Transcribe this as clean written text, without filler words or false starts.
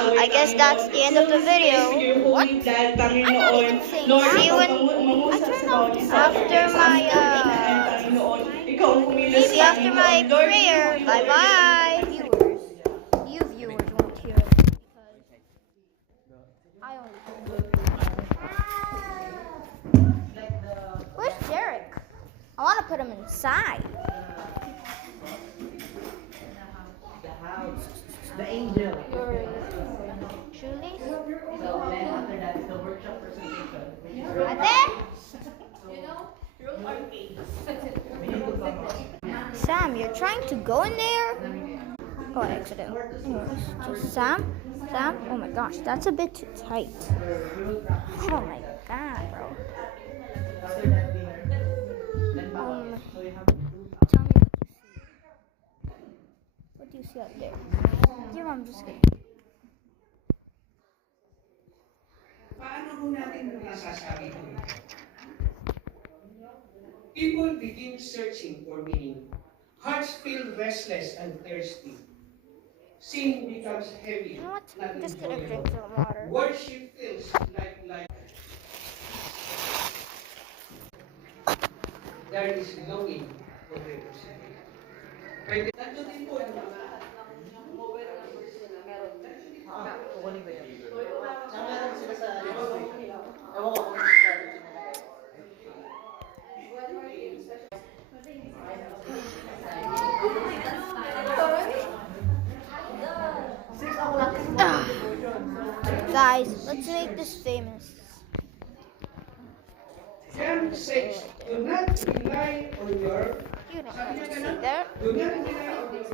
I guess that's the end of the video. What? I'm not even saying. See you when I turn off after my maybe after my prayer. Bye bye, viewers. You viewers won't hear it because I only. Where's Derek? I want to put him inside. The angel. Julie? So then after that, the workshop presentation. Ate? We Sam, you're trying to go in there? Oh, I exited. Anyways, just Sam? Sam? Oh my gosh, that's a bit too tight. Oh my god, bro. Tell me what you see. What do you see out there? Dear mom, just kidding. Paano mo natin masasabi ito? People begin searching for meaning. Hearts feel restless and thirsty. Sin becomes heavy. You know what? not I'm just gonna enjoyable. drink some water. Worship feels like there is longing for purpose. Pwede nandiyo din po yung mga kukunin ba yun? Meron sila sa registration. Ewan ko kung strategy nila. Guys, let's make this famous. John 6, do not rely on your You don't have to see there. do not rely on your